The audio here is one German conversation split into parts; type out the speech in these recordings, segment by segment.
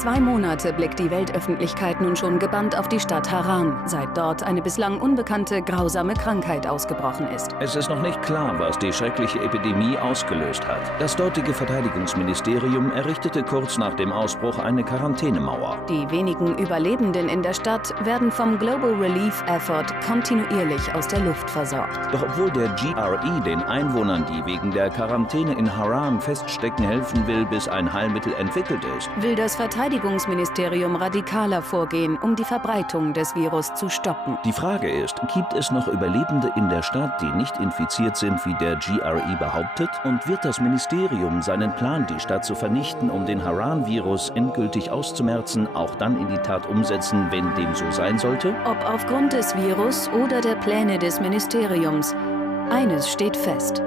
2 Monate blickt die Weltöffentlichkeit nun schon gebannt auf die Stadt Haran, seit dort eine bislang unbekannte, grausame Krankheit ausgebrochen ist. Es ist noch nicht klar, was die schreckliche Epidemie ausgelöst hat. Das dortige Verteidigungsministerium errichtete kurz nach dem Ausbruch eine Quarantänemauer. Die wenigen Überlebenden in der Stadt werden vom Global Relief Effort kontinuierlich aus der Luft versorgt. Doch obwohl der GRE den Einwohnern, die wegen der Quarantäne in Haran feststecken, helfen will, bis ein Heilmittel entwickelt ist, will das Verteidigungsministerium radikaler vorgehen, um die Verbreitung des Virus zu stoppen. Die Frage ist, gibt es noch Überlebende in der Stadt, die nicht infiziert sind, wie der GRE behauptet? Und wird das Ministerium seinen Plan, die Stadt zu vernichten, um den Haran-Virus endgültig auszumerzen, auch dann in die Tat umsetzen, wenn dem so sein sollte? Ob aufgrund des Virus oder der Pläne des Ministeriums, eines steht fest: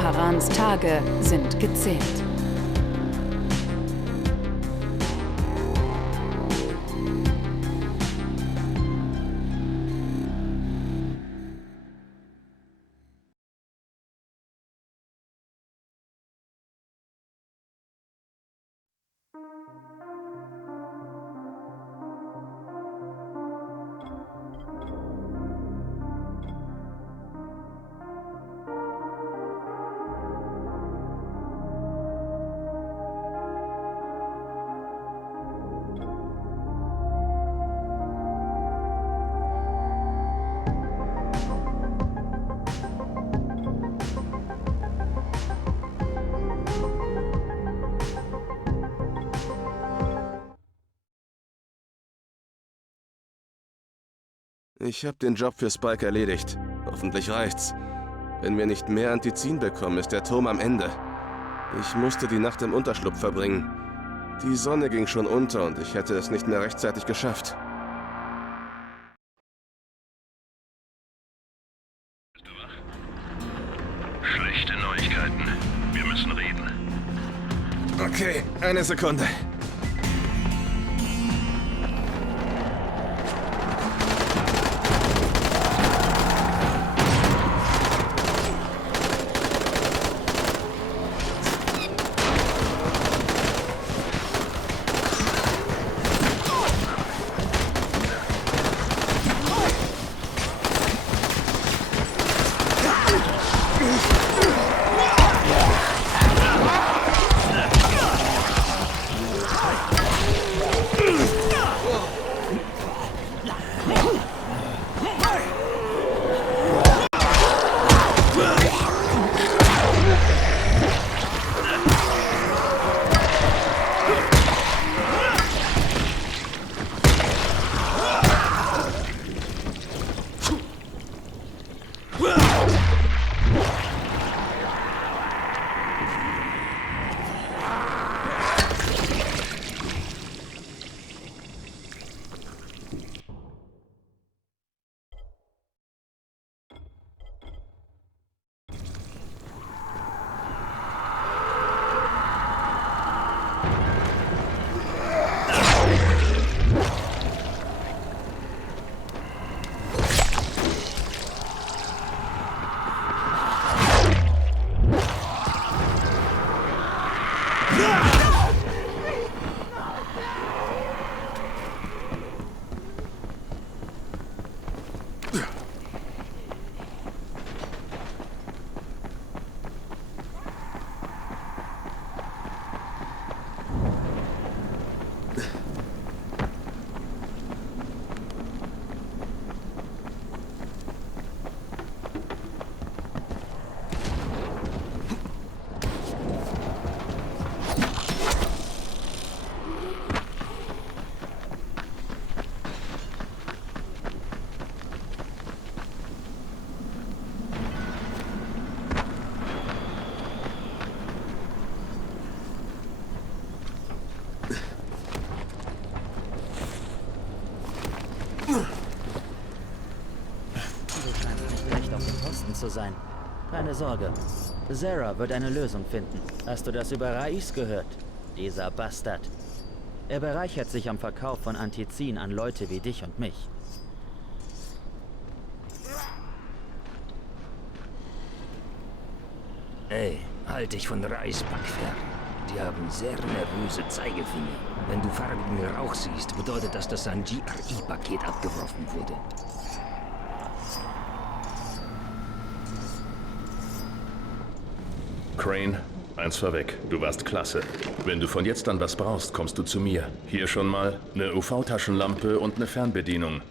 Harans Tage sind gezählt. Ich habe den Job für Spike erledigt. Hoffentlich reicht's. Wenn wir nicht mehr Antizin bekommen, ist der Turm am Ende. Ich musste die Nacht im Unterschlupf verbringen. Die Sonne ging schon unter und ich hätte es nicht mehr rechtzeitig geschafft. Bist du wach? Schlechte Neuigkeiten. Wir müssen reden. Okay, eine Sekunde. Zu sein. Keine Sorge. Zara wird eine Lösung finden. Hast du das über Rais gehört? Dieser Bastard. Er bereichert sich am Verkauf von Antizin an Leute wie dich und mich. Ey, halt dich von Rais, Back fern. Die haben sehr nervöse Zeigefinger. Wenn du farbigen Rauch siehst, bedeutet das, dass ein GRE-Paket abgeworfen wurde. Crane, eins vorweg. Du warst klasse. Wenn du von jetzt an was brauchst, kommst du zu mir. Hier schon mal eine UV-Taschenlampe und eine Fernbedienung.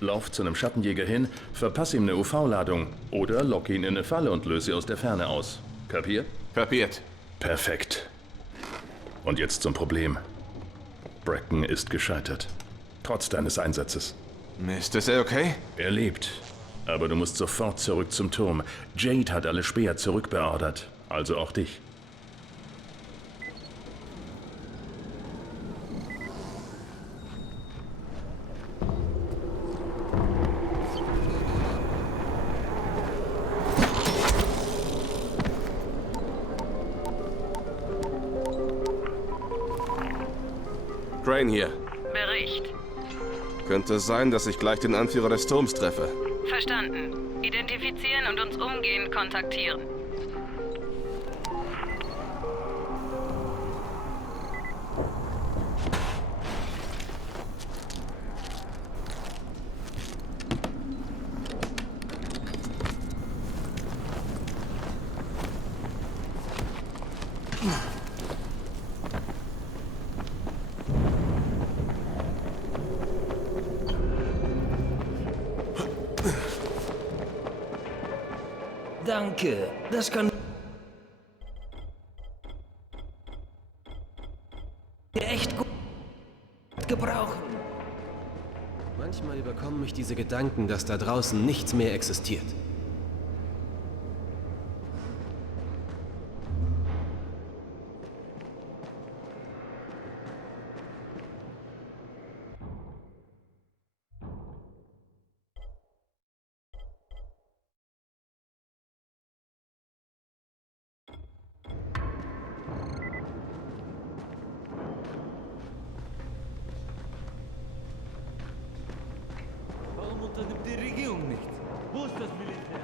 Lauf zu einem Schattenjäger hin, verpass ihm eine UV-Ladung oder lock ihn in eine Falle und löse sie aus der Ferne aus. Kapiert? Kapiert. Perfekt. Und jetzt zum Problem. Bracken ist gescheitert. Trotz deines Einsatzes. Mist, ist er okay? Er lebt. Aber du musst sofort zurück zum Turm. Jade hat alle Späher zurückbeordert. Also auch dich. Crane hier. Bericht. Könnte sein, dass ich gleich den Anführer des Turms treffe. Verstanden. Identifizieren und uns umgehend kontaktieren. Danke, das kann wir echt gut gebrauchen. Manchmal überkommen mich diese Gedanken, dass da draußen nichts mehr existiert. Warum unternimmt die Regierung nichts? Wo ist das Militär?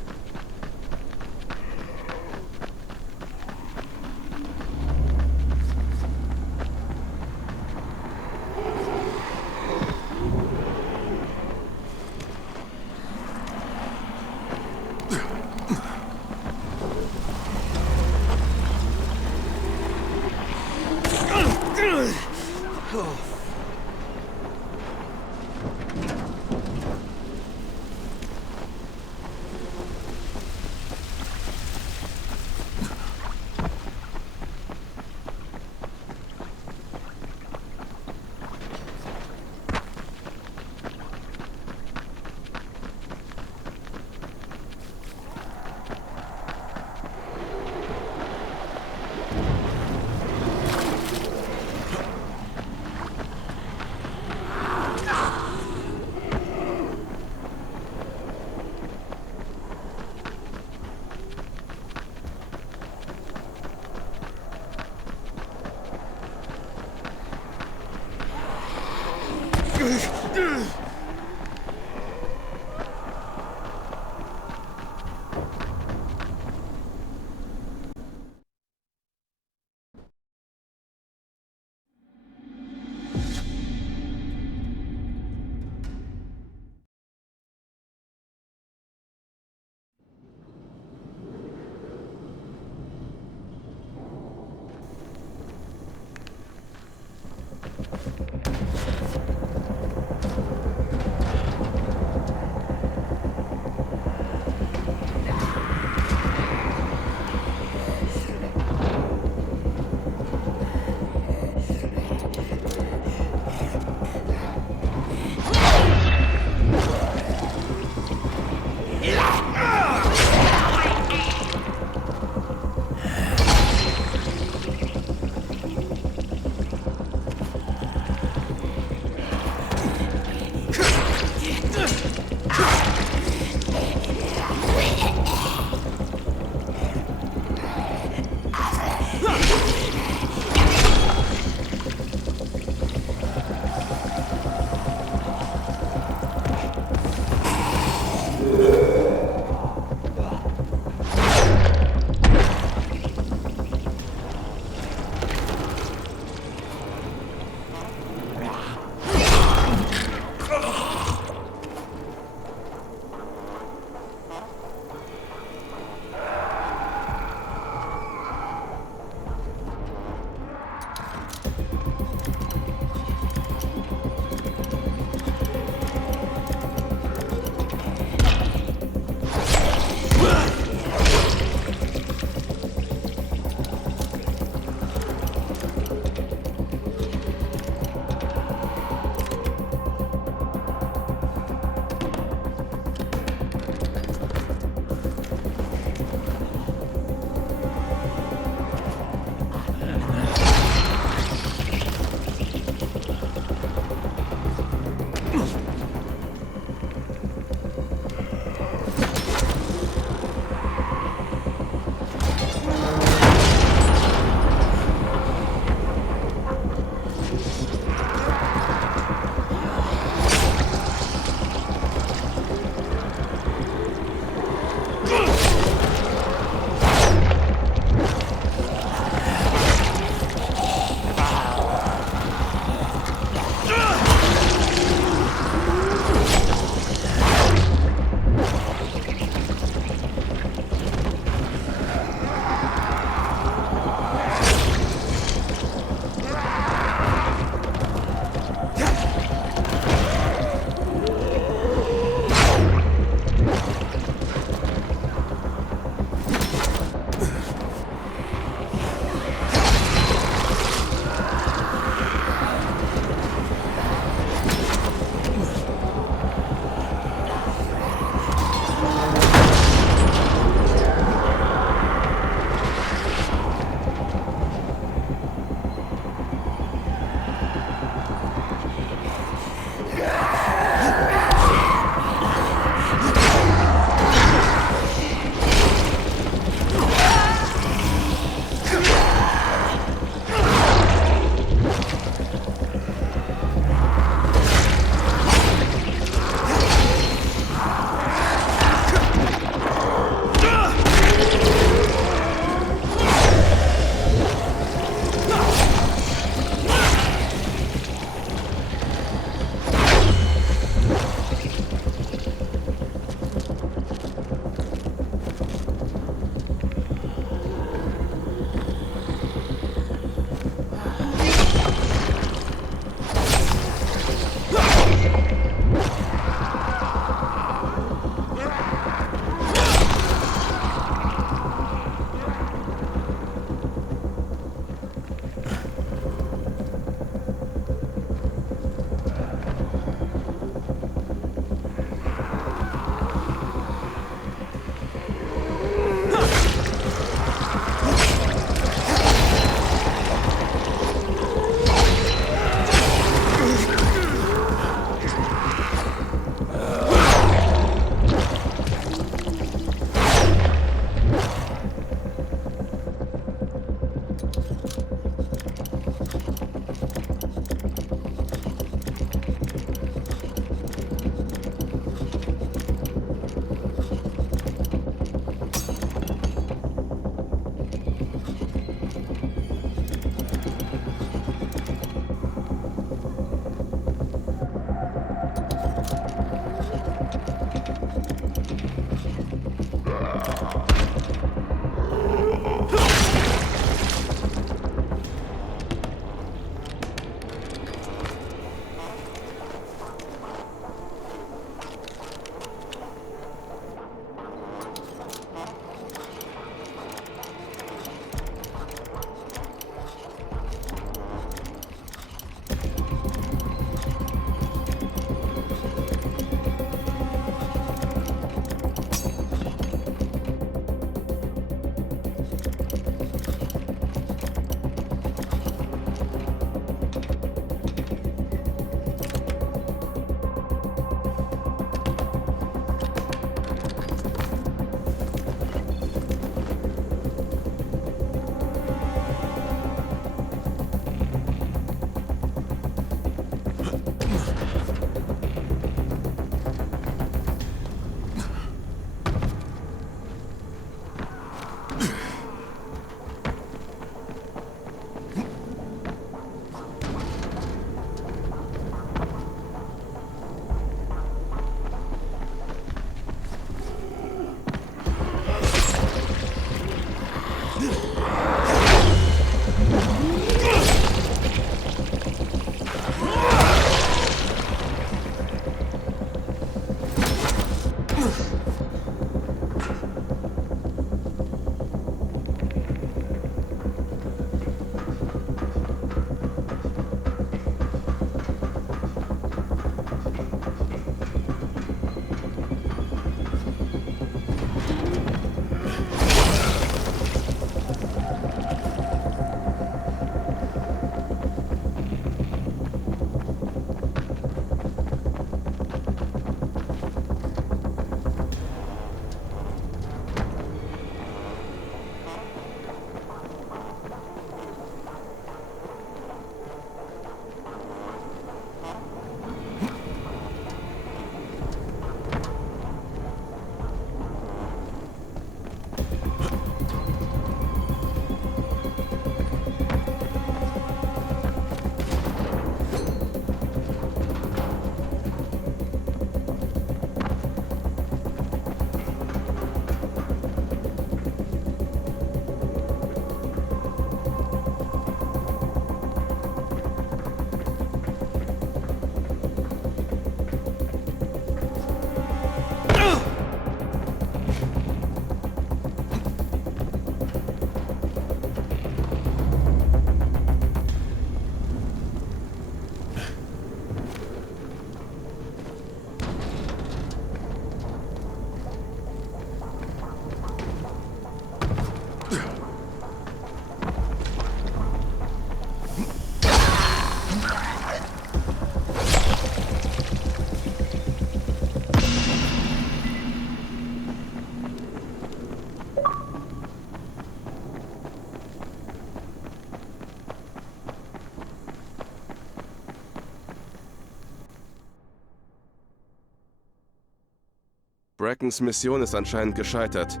Brackens Mission ist anscheinend gescheitert.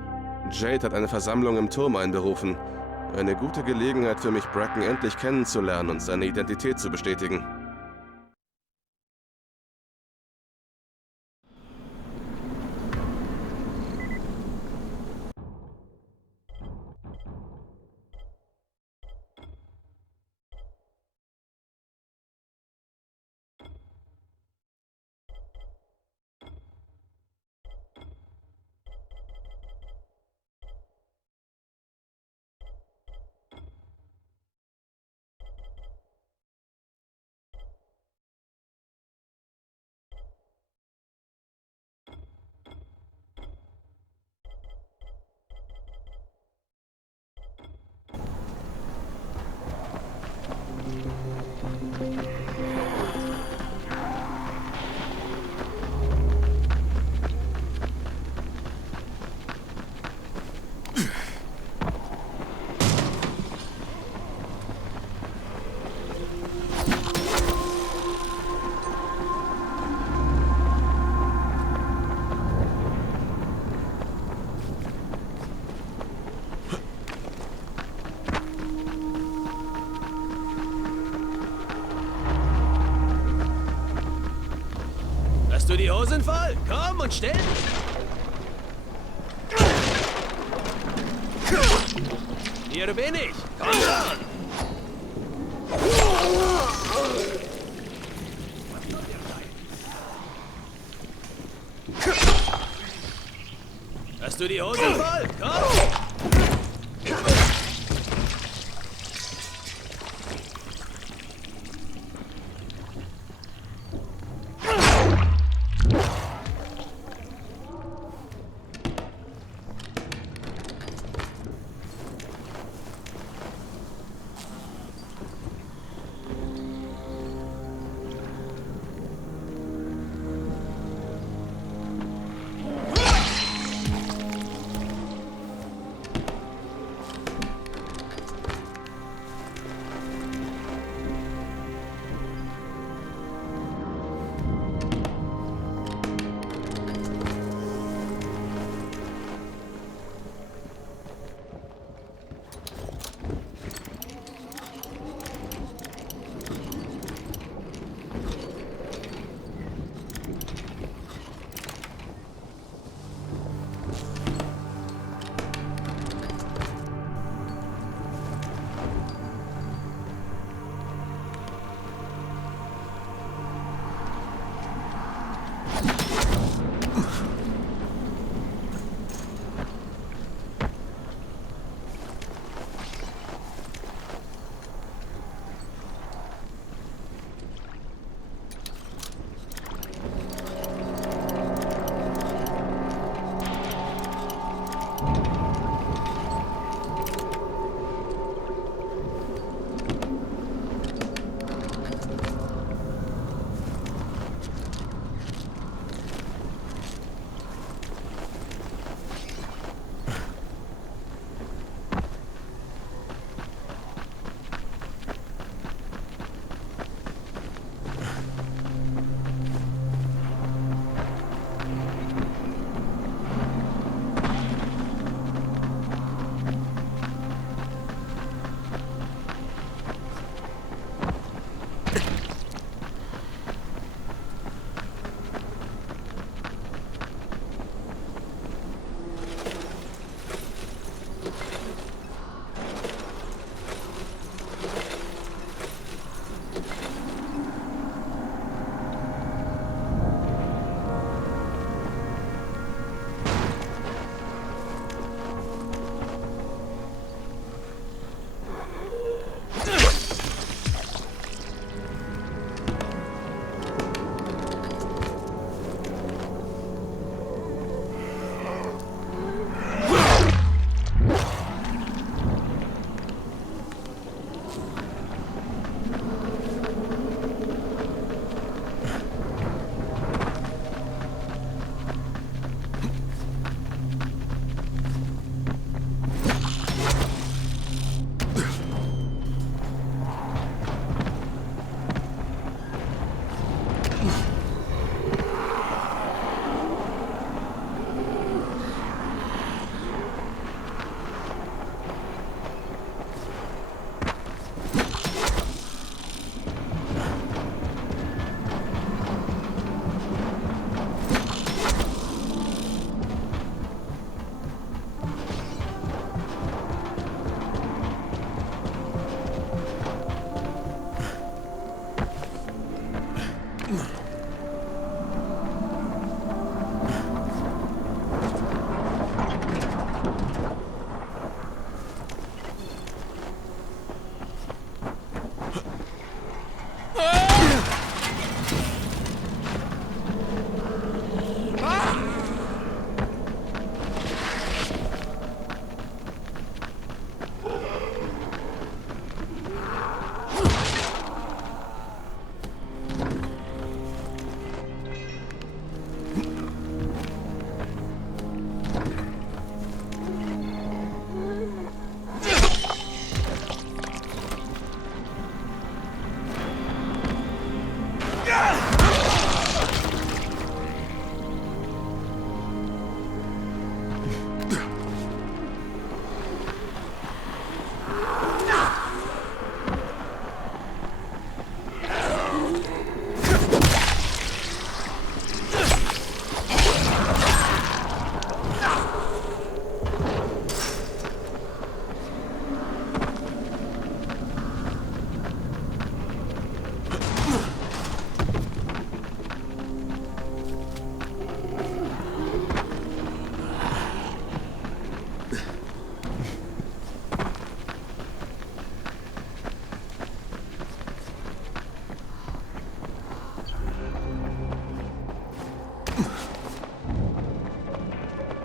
Jade hat eine Versammlung im Turm einberufen. Eine gute Gelegenheit für mich, Bracken endlich kennenzulernen und seine Identität zu bestätigen. Hast du die Hosen voll? Komm und stell dich! Hier bin ich! Komm schon! Hast du die Hosen voll? Komm!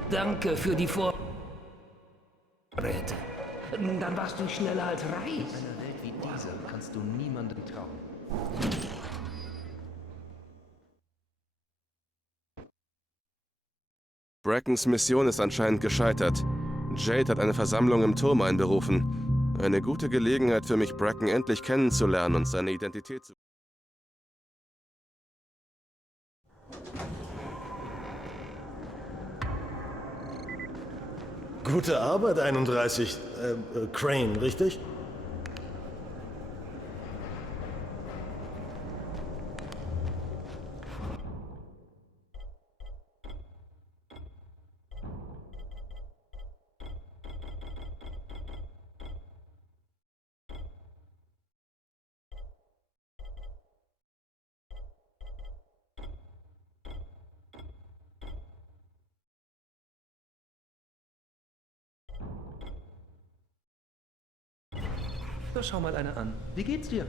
Danke für die Vorräte. Dann warst du schneller als Reis. In einer Welt wie dieser kannst du niemandem trauen. Brackens Mission ist anscheinend gescheitert. Jade hat eine Versammlung im Turm einberufen. Eine gute Gelegenheit für mich, Bracken endlich kennenzulernen und seine Identität zu... Gute Arbeit, 31. Crane, richtig? Schau mal eine an. Wie geht's dir?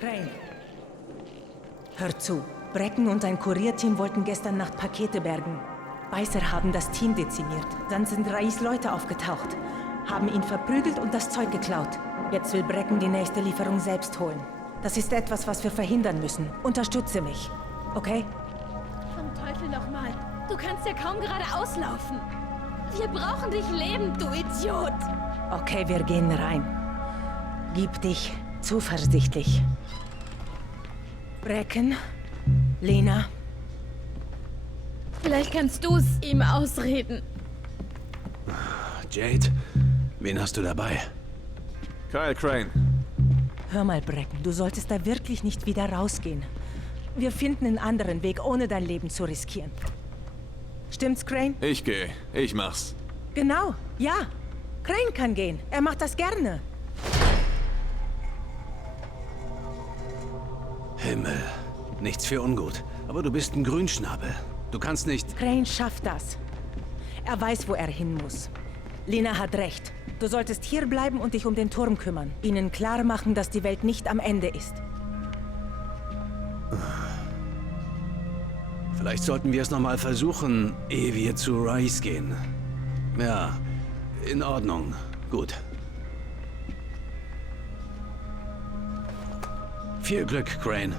Crane, hör zu. Bracken und sein Kurierteam wollten gestern Nacht Pakete bergen. Beißer haben das Team dezimiert. Dann sind Rais Leute aufgetaucht, haben ihn verprügelt und das Zeug geklaut. Jetzt will Bracken die nächste Lieferung selbst holen. Das ist etwas, was wir verhindern müssen. Unterstütze mich, okay? Vom Teufel nochmal. Du kannst ja kaum geradeaus laufen. Wir brauchen dich lebend, du Idiot. Okay, wir gehen rein. Gib dich zuversichtlich. Bracken, Lena. Vielleicht kannst du's ihm ausreden. Jade, wen hast du dabei? Kyle Crane. Hör mal, Bracken, du solltest da wirklich nicht wieder rausgehen. Wir finden einen anderen Weg, ohne dein Leben zu riskieren. Stimmt's, Crane? Ich gehe. Ich mach's. Genau, ja. Crane kann gehen. Er macht das gerne. Himmel. Nichts für ungut. Aber du bist ein Grünschnabel. Du kannst nicht... Crane schafft das. Er weiß, wo er hin muss. Lena hat recht. Du solltest hier bleiben und dich um den Turm kümmern. Ihnen klar machen, dass die Welt nicht am Ende ist. Vielleicht sollten wir es nochmal versuchen, ehe wir zu Rais gehen. Ja, in Ordnung. Gut. Viel Glück, Crane.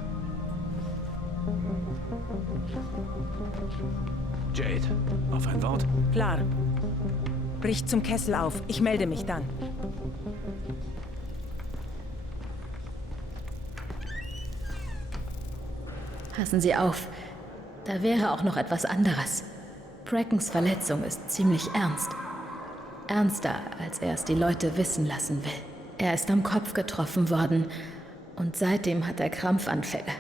Jade, auf ein Wort? Klar. Brich zum Kessel auf. Ich melde mich dann. Passen Sie auf. Da wäre auch noch etwas anderes. Brackens Verletzung ist ziemlich ernst. Ernster, als er es die Leute wissen lassen will. Er ist am Kopf getroffen worden und seitdem hat er Krampfanfälle.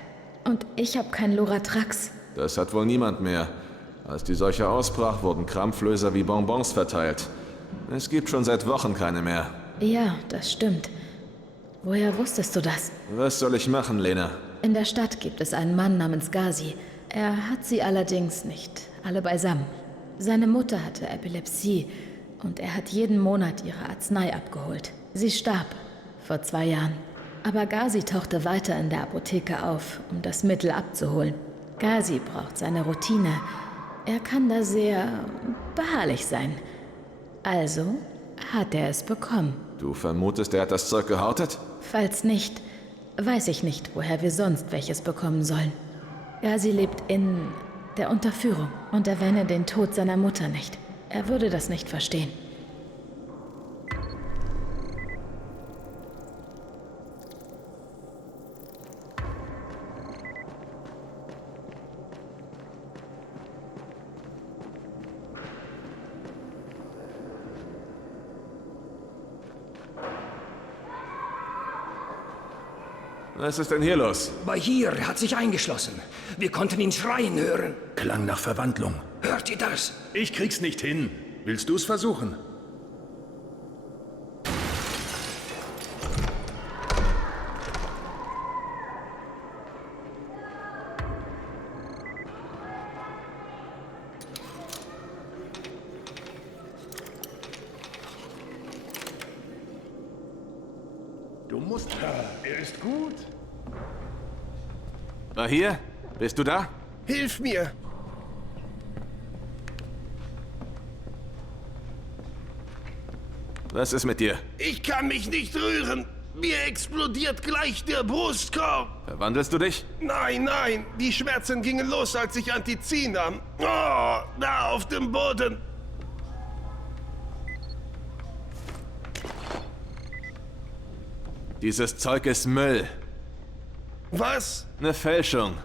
Und ich habe kein Loratrax. Das hat wohl niemand mehr. Als die Seuche ausbrach, wurden Krampflöser wie Bonbons verteilt. Es gibt schon seit Wochen keine mehr. Ja, das stimmt. Woher wusstest du das? Was soll ich machen, Lena? In der Stadt gibt es einen Mann namens Gazi. Er hat sie allerdings nicht alle beisammen. Seine Mutter hatte Epilepsie und er hat jeden Monat ihre Arznei abgeholt. Sie starb vor 2 Jahren. Aber Ghazi tauchte weiter in der Apotheke auf, um das Mittel abzuholen. Ghazi braucht seine Routine. Er kann da sehr beharrlich sein. Also hat er es bekommen. Du vermutest, er hat das Zeug gehortet? Falls nicht, weiß ich nicht, woher wir sonst welches bekommen sollen. Ghazi lebt in der Unterführung und erwähne den Tod seiner Mutter nicht. Er würde das nicht verstehen. Was ist denn hier los? Bahir hat sich eingeschlossen. Wir konnten ihn schreien hören. Klang nach Verwandlung. Hört ihr das? Ich krieg's nicht hin. Willst du's versuchen? Du musst... Er ist gut. Bahir, bist du da? Hilf mir! Was ist mit dir? Ich kann mich nicht rühren. Mir explodiert gleich der Brustkorb. Verwandelst du dich? Nein, nein. Die Schmerzen gingen los, als ich Antizin nahm. Oh, da auf dem Boden. Dieses Zeug ist Müll. Was? Eine Fälschung.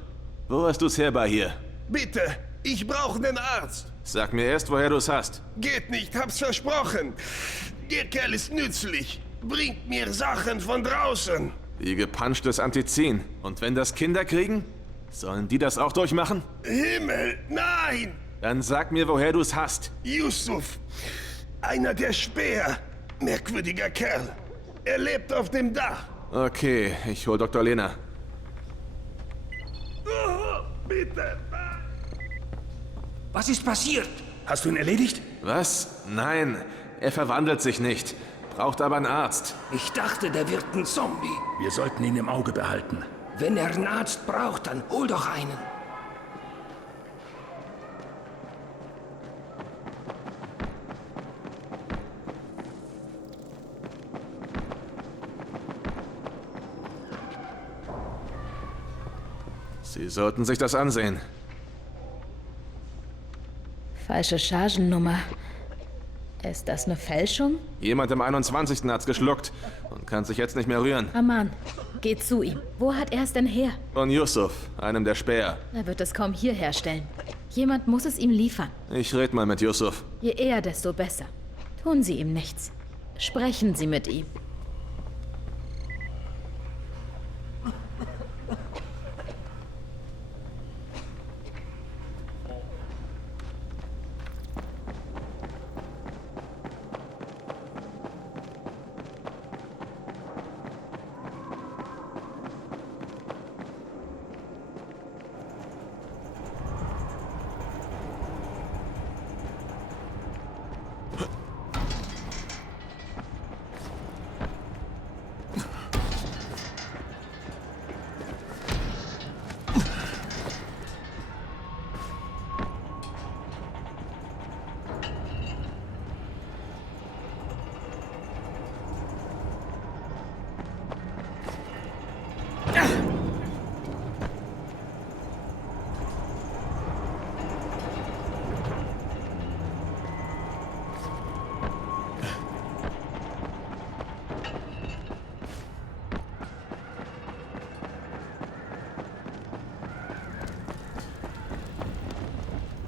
Wo hast du's her, Bahir? Bitte, ich brauche einen Arzt. Sag mir erst, woher du's hast. Geht nicht, hab's versprochen. Der Kerl ist nützlich. Bringt mir Sachen von draußen. Wie gepanschtes Antizin. Und wenn das Kinder kriegen? Sollen die das auch durchmachen? Himmel, nein! Dann sag mir, woher du's hast. Yusuf. Einer der Späher. Merkwürdiger Kerl. Er lebt auf dem Dach. Okay, ich hol Dr. Lena. Oh, bitte. Was ist passiert? Hast du ihn erledigt? Was? Nein, er verwandelt sich nicht. Braucht aber einen Arzt. Ich dachte, der wird ein Zombie. Wir sollten ihn im Auge behalten. Wenn er einen Arzt braucht, dann hol doch einen. Sie sollten sich das ansehen. Falsche Chargennummer. Ist das eine Fälschung? Jemand im 21. hat's geschluckt und kann sich jetzt nicht mehr rühren. Aman, geh zu ihm. Wo hat er es denn her? Von Yusuf, einem der Späher. Er wird es kaum hier herstellen. Jemand muss es ihm liefern. Ich red mal mit Yusuf. Je eher, desto besser. Tun Sie ihm nichts. Sprechen Sie mit ihm.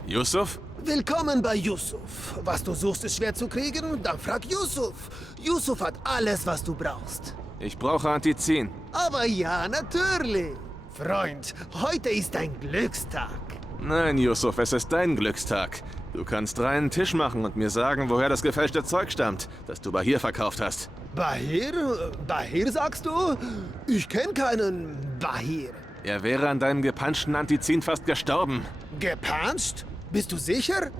Yusuf? Willkommen bei Yusuf. Was du suchst, ist schwer zu kriegen? Dann frag Yusuf. Yusuf hat alles, was du brauchst. Ich brauche Antizin. Aber ja, natürlich. Freund, heute ist ein Glückstag. Nein, Yusuf, es ist dein Glückstag. Du kannst reinen Tisch machen und mir sagen, woher das gefälschte Zeug stammt, das du Bahir verkauft hast. Bahir? Bahir sagst du? Ich kenne keinen Bahir. Er wäre an deinem gepanschten Antizin fast gestorben. Gepanscht? Bist du sicher?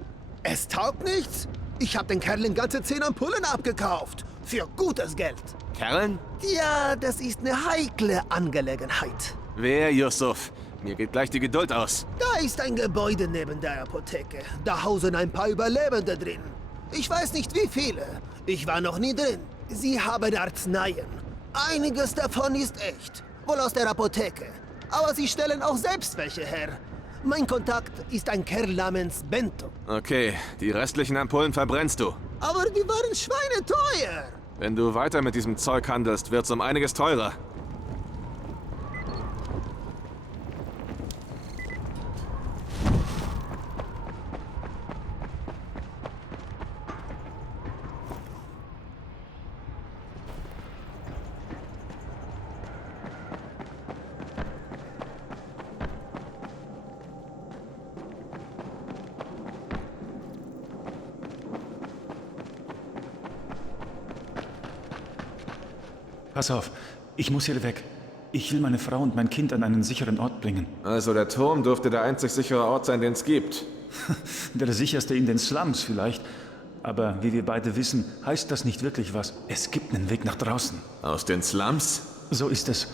Es taugt nichts? Ich hab den Kerlen ganze 10 Ampullen abgekauft. Für gutes Geld. Kerlen? Ja, das ist eine heikle Angelegenheit. Wer, Yusuf? Mir geht gleich die Geduld aus. Da ist ein Gebäude neben der Apotheke. Da hausen ein paar Überlebende drin. Ich weiß nicht wie viele. Ich war noch nie drin. Sie haben Arzneien. Einiges davon ist echt. Wohl aus der Apotheke. Aber sie stellen auch selbst welche her. Mein Kontakt ist ein Kerl namens Bento. Okay, die restlichen Ampullen verbrennst du. Aber die waren schweineteuer. Wenn du weiter mit diesem Zeug handelst, wird's um einiges teurer. Pass auf, ich muss hier weg. Ich will meine Frau und mein Kind an einen sicheren Ort bringen. Also der Turm dürfte der einzig sichere Ort sein, den es gibt. Der sicherste in den Slums vielleicht. Aber wie wir beide wissen, heißt das nicht wirklich was. Es gibt einen Weg nach draußen. Aus den Slums? So ist es.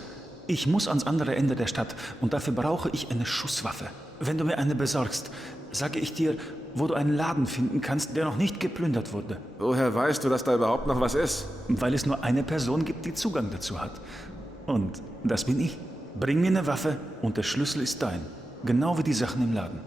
Ich muss ans andere Ende der Stadt und dafür brauche ich eine Schusswaffe. Wenn du mir eine besorgst, sage ich dir, wo du einen Laden finden kannst, der noch nicht geplündert wurde. Woher weißt du, dass da überhaupt noch was ist? Weil es nur eine Person gibt, die Zugang dazu hat. Und das bin ich. Bring mir eine Waffe und der Schlüssel ist dein. Genau wie die Sachen im Laden.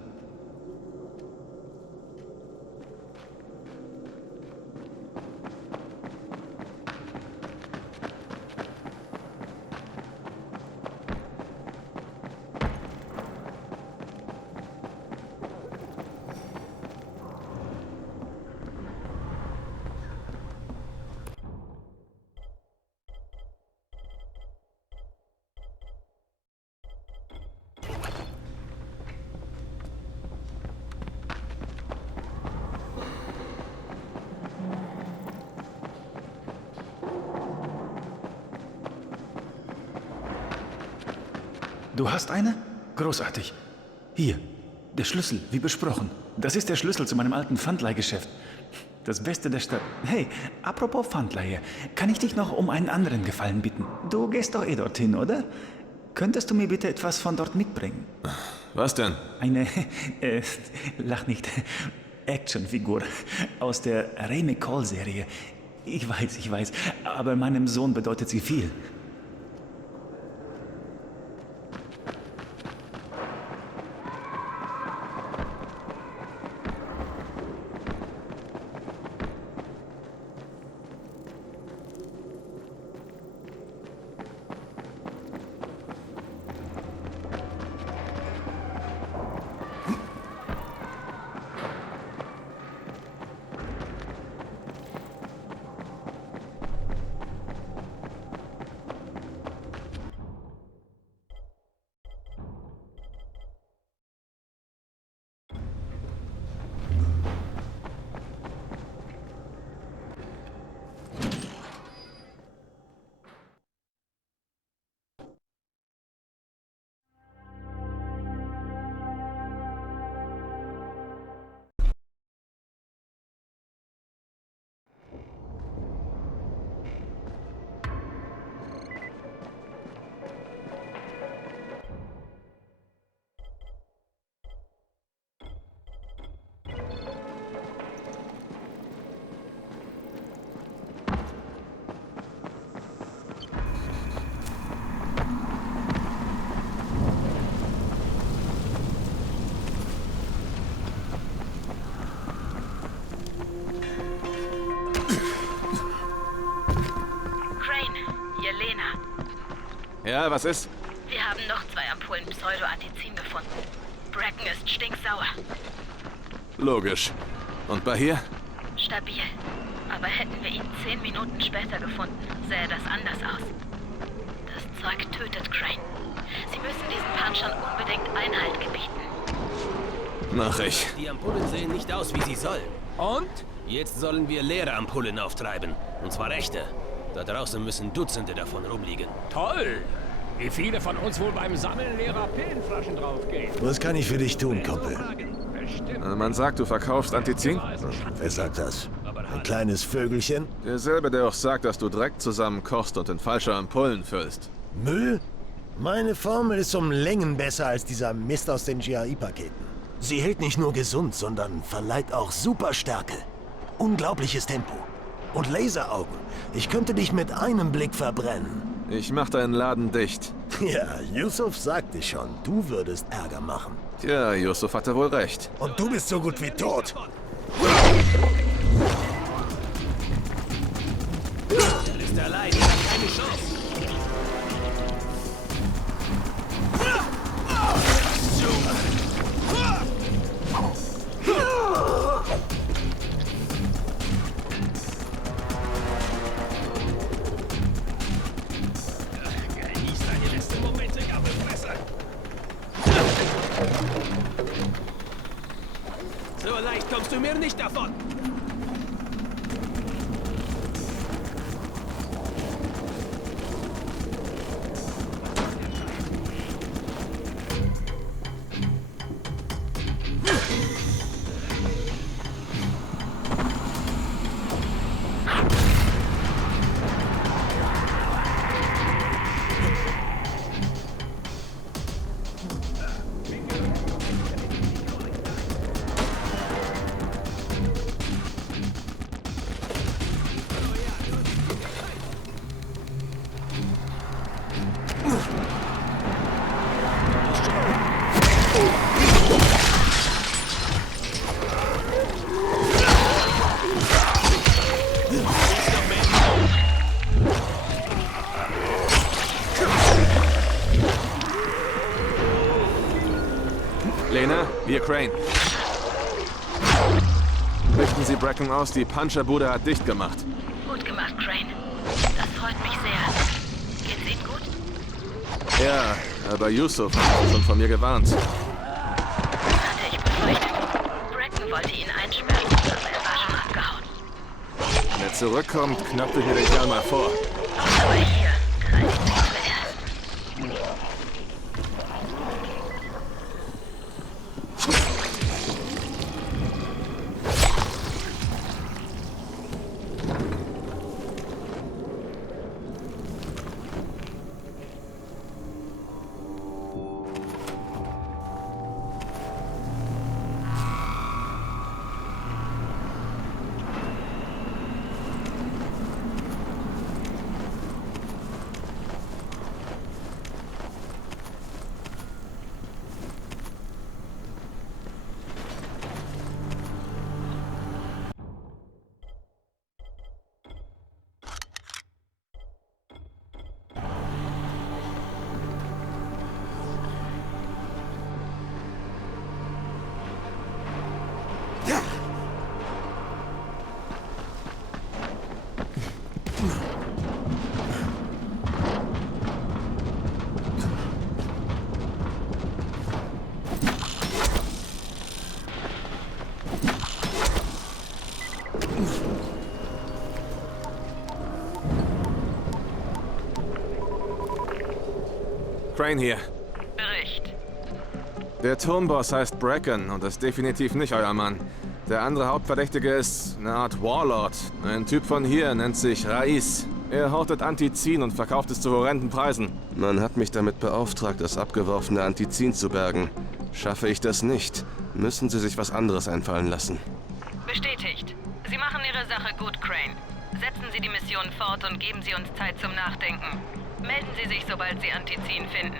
Du hast eine? Großartig. Hier, der Schlüssel, wie besprochen. Das ist der Schlüssel zu meinem alten Pfandleihgeschäft. Das Beste der Stadt. Hey, apropos Pfandleihe, kann ich dich noch um einen anderen Gefallen bitten? Du gehst doch eh dorthin, oder? Könntest du mir bitte etwas von dort mitbringen? Was denn? Eine, lach nicht, Actionfigur aus der Ray McCall-Serie. Ich weiß, aber meinem Sohn bedeutet sie viel. Ja, was ist? Wir haben noch 2 Ampullen Pseudo-Antizin gefunden. Bracken ist stinksauer. Logisch. Und Bahir? Stabil. Aber hätten wir ihn 10 Minuten später gefunden, sähe das anders aus. Das Zeug tötet Crane. Sie müssen diesen Punchern unbedingt Einhalt gebieten. Mach ich. Die Ampullen sehen nicht aus, wie sie sollen. Und? Jetzt sollen wir leere Ampullen auftreiben. Und zwar echte. Da draußen müssen Dutzende davon rumliegen. Toll! wie viele von uns wohl beim Sammeln leerer Pillenflaschen draufgehen. Was kann ich für dich tun, Kumpel? Man sagt, du verkaufst Antizin? Wer sagt das? Ein kleines Vögelchen? Derselbe, der auch sagt, dass du Dreck zusammen kochst und in falsche Ampullen füllst. Müll? Meine Formel ist um Längen besser als dieser Mist aus den GRI-Paketen. Sie hält nicht nur gesund, sondern verleiht auch Superstärke. Unglaubliches Tempo. Und Laseraugen. Ich könnte dich mit einem Blick verbrennen. Ich mach deinen Laden dicht. Ja, Yusuf sagte schon, du würdest Ärger machen. Tja, Yusuf hatte wohl recht. Und du bist so gut wie tot. Er ist allein, er hat keine Chance. Genieß deine letzten Momente, Gabelfresser. So leicht kommst du mir nicht davon. Lena, hier Crane. Richten Sie Bracken aus, die Puncherbude hat dicht gemacht. Gut gemacht, Crane. Das freut mich sehr. Geht's Ihnen gut? Ja, aber Yusuf hat schon von mir gewarnt. Das hatte ich befürchtet. Bracken wollte ihn einsperren, aber er war schon abgehauen. Wenn er zurückkommt, knappt ich mir den Kerl mal vor. Aber hier greife ich mich zuerst. Crane hier. Bericht. Der Turmboss heißt Bracken und ist definitiv nicht euer Mann. Der andere Hauptverdächtige ist eine Art Warlord. Ein Typ von hier, nennt sich Rais. Er hortet Antizin und verkauft es zu horrenden Preisen. Man hat mich damit beauftragt, das abgeworfene Antizin zu bergen. Schaffe ich das nicht, müssen Sie sich was anderes einfallen lassen. Bestätigt. Sie machen Ihre Sache gut, Crane. Setzen Sie die Mission fort und geben Sie uns Zeit zum Nachdenken. Melden Sie sich, sobald Sie Antizin finden.